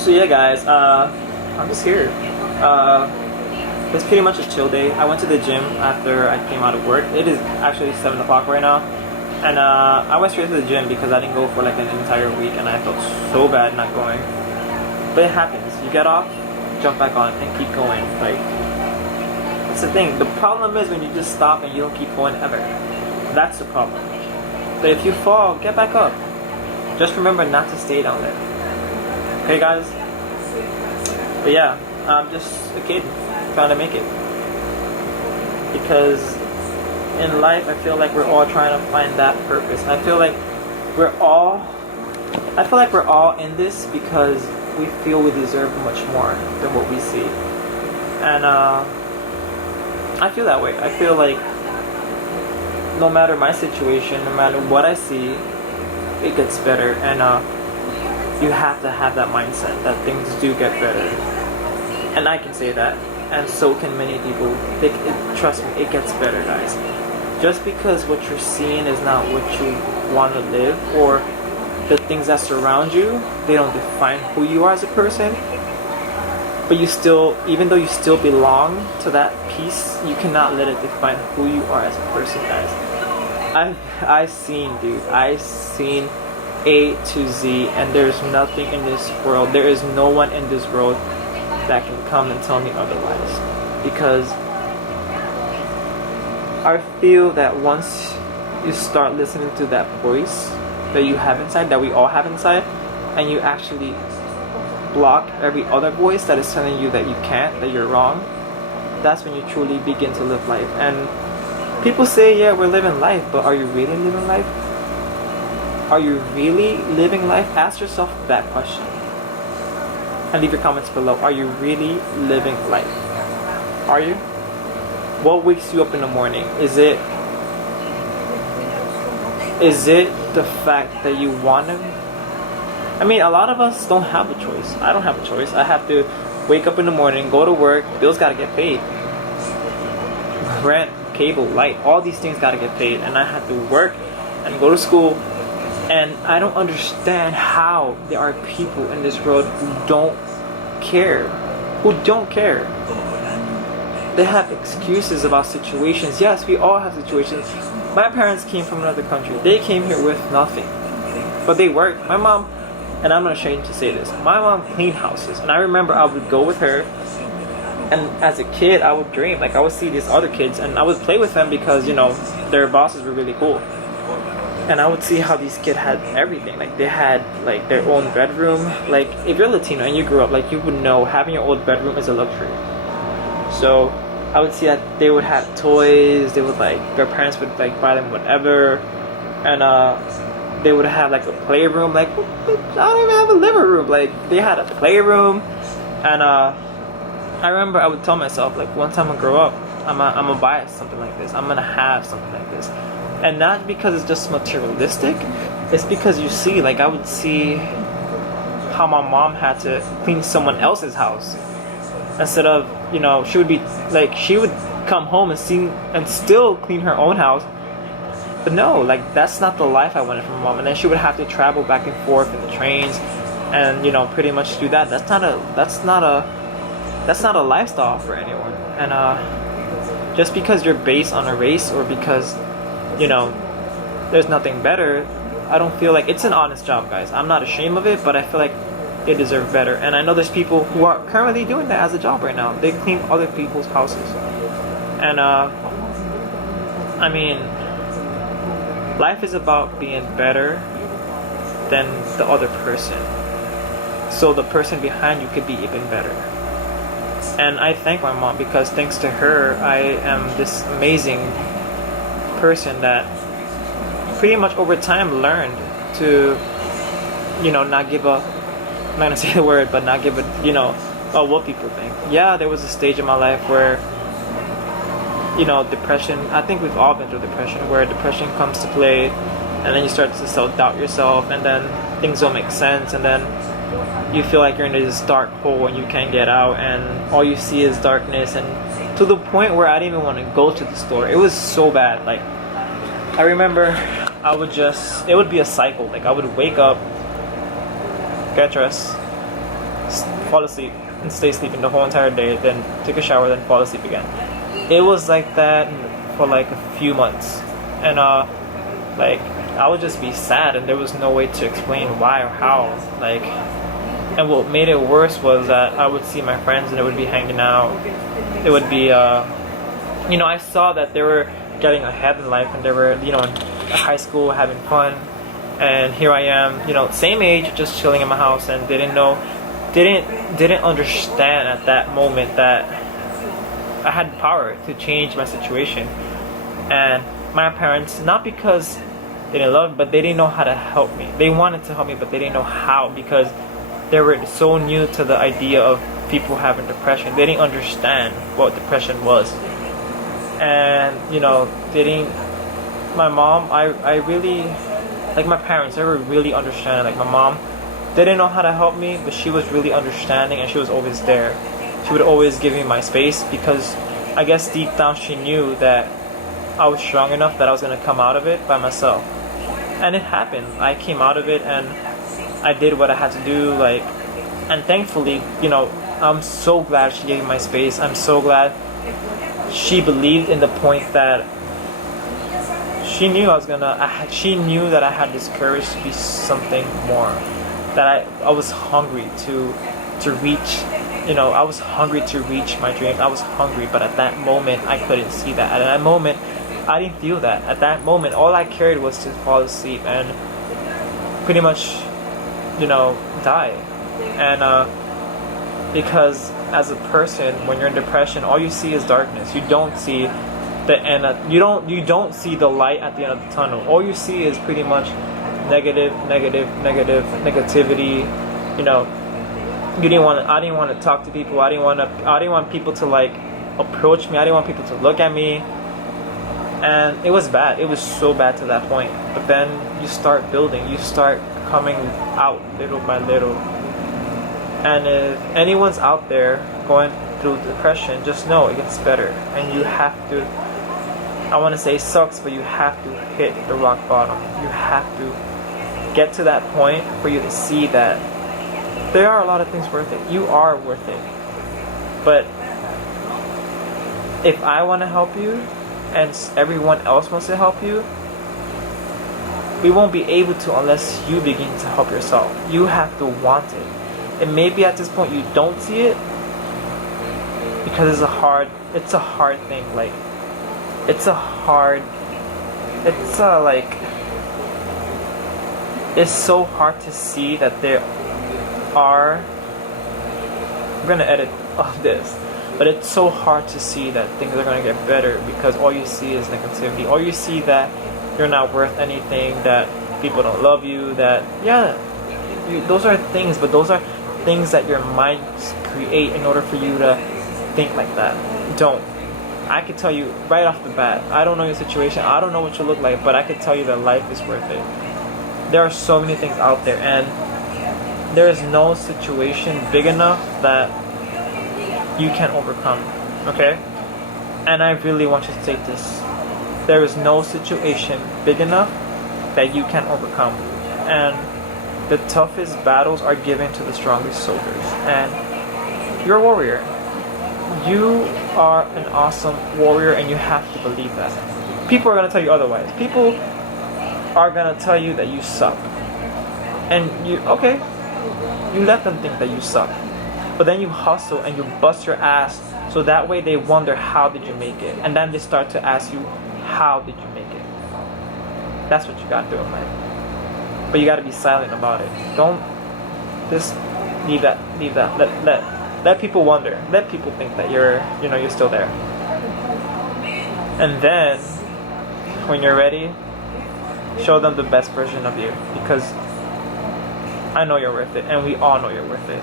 So yeah, guys, I'm just here. It's pretty much a chill day. I went to the gym after I came out of work. It is actually 7 o'clock right now, and I went straight to the gym because I didn't go for like an entire week, and I felt so bad not going. But it happens. You get off, jump back on, and keep going. Like, that's the thing. The problem is when you just stop and you don't keep going ever. That's the problem. But if you fall, get back up. Just remember not to stay down there. Okay, guys? But yeah, I'm just a kid trying to make it. Because in life, I feel like we're all trying to find that purpose. I feel like we're all in this because we feel we deserve much more than what we see. And I feel that way. I feel like no matter my situation, no matter what I see, it gets better. And you have to have that mindset that things do get better. And I can say that, and so can many people. Trust me, it gets better, guys. Just because what you're seeing is not what you want to live, or the things that surround you, they don't define who you are as a person. But you still, even though you still belong to that piece, you cannot let it define who you are as a person, guys. I've seen A to Z, and there's nothing in this world, there is no one in this world that can come and tell me otherwise. Because I feel that once you start listening to that voice that you have inside, that we all have inside, and you actually block every other voice that is telling you that you can't, that you're wrong, that's when you truly begin to live life. And people say, yeah, we're living life, but are you really living life? Are you really living life? Ask yourself that question. And leave your comments below. Are you really living life? Are you? What wakes you up in the morning? Is it the fact that you want to? I mean, a lot of us don't have a choice. I don't have a choice. I have to wake up in the morning, go to work, bills gotta get paid. Rent, cable, light, all these things gotta get paid, and I have to work and go to school. And I don't understand how there are people in this world who don't care. They have excuses about situations. Yes, we all have situations. My parents came from another country. They came here with nothing, but they worked. My mom, and I'm not ashamed to say this, my mom cleaned houses. And I remember I would go with her, and as a kid I would dream, like I would see these other kids and I would play with them because, you know, their bosses were really cool. And I would see how these kids had everything. Like they had like their own bedroom. Like if you're Latino and you grew up, like you would know having your own bedroom is a luxury. So I would see that they would have toys. They would like, their parents would like buy them whatever, and they would have like a playroom. Like I don't even have a living room. Like they had a playroom, and I remember I would tell myself, like, once I'm gonna grow up, I'm gonna buy something like this. I'm gonna have something like this. And not because it's just materialistic, it's because you see, like I would see how my mom had to clean someone else's house instead of, you know, she would be like, she would come home and still clean her own house. But no, like that's not the life I wanted from my mom. And then she would have to travel back and forth in the trains and, you know, pretty much do that. That's not a lifestyle for anyone. And just because you're based on a race, or because, you know, there's nothing better, I don't feel like it's an honest job, guys. I'm not ashamed of it, but I feel like they deserve better. And I know there's people who are currently doing that as a job right now. They clean other people's houses. And I mean, life is about being better than the other person, so the person behind you could be even better. And I thank my mom, because thanks to her I am this amazing person that pretty much over time learned to, you know, not give a, I'm not gonna say the word, but not give a, you know, what people think. Yeah, there was a stage in my life where, you know, depression, I think we've all been through depression, where depression comes to play, and then you start to self-doubt yourself, and then things don't make sense, and then you feel like you're in this dark hole and you can't get out, and all you see is darkness. And to the point where I didn't even want to go to the store. It was so bad. Like I remember it would be a cycle. Like I would wake up, get dressed, fall asleep and stay sleeping the whole entire day, then take a shower, then fall asleep again. It was like that for like a few months, and like I would just be sad, and there was no way to explain why or how. Like, and what made it worse was that I would see my friends and they would be hanging out. It would be, I saw that they were getting ahead in life, and they were, in high school having fun, and here I am, same age, just chilling in my house, and didn't understand at that moment that I had power to change my situation. And my parents, not because they didn't love me, but they didn't know how to help me. They wanted to help me, but they didn't know how, because they were so new to the idea of people having depression. They didn't understand what depression was. And, my mom, I really, like my parents, they were really understanding. Like my mom, they didn't know how to help me, but she was really understanding, and she was always there. She would always give me my space, because I guess deep down she knew that I was strong enough that I was going to come out of it by myself. And it happened. I came out of it, and I did what I had to do, and thankfully, I'm so glad she gave me my space. I'm so glad she believed in the point that she knew she knew that I had this courage to be something more, that I was hungry to reach, I was hungry to reach my dreams. I was hungry, but at that moment I couldn't see that. At that moment I didn't feel that. At that moment all I cared was to fall asleep and pretty much, die. And because as a person, when you're in depression, all you see is darkness. You don't see the end. You don't see the light at the end of the tunnel. All you see is pretty much negativity. I didn't want to talk to people. I didn't want people to approach me. I didn't want people to look at me. And it was bad. It was so bad to that point. But then you start building. You start coming out little by little. And if anyone's out there going through depression, just know it gets better. And you have to, I want to say it sucks, but you have to hit the rock bottom. You have to get to that point for you to see that there are a lot of things worth it. You are worth it. But if I want to help you and everyone else wants to help you, we won't be able to unless you begin to help yourself. You have to want it. And maybe at this point you don't see it because it's a hard thing. It's so hard to see that there are, I'm gonna edit all this, but it's so hard to see that things are gonna get better because all you see is negativity. All you see that you're not worth anything, that people don't love you, that those are things, but those are things that your mind create in order for you to think like that. Don't. I can tell you right off the bat, I don't know your situation, I don't know what you look like, but I can tell you that life is worth it. There are so many things out there, and there is no situation big enough that you can overcome, okay? And I really want you to take this. There is no situation big enough that you can overcome. And the toughest battles are given to the strongest soldiers. And you're a warrior. You are an awesome warrior, and you have to believe that. People are going to tell you otherwise. People are going to tell you that you suck. And you let them think that you suck. But then you hustle and you bust your ass, so that way they wonder, how did you make it? And then they start to ask you, how did you make it? That's what you got to do in life. But you got to be silent about it. Don't just leave that. Let people wonder. Let people think that you're still there. And then when you're ready, show them the best version of you, because I know you're worth it, and we all know you're worth it.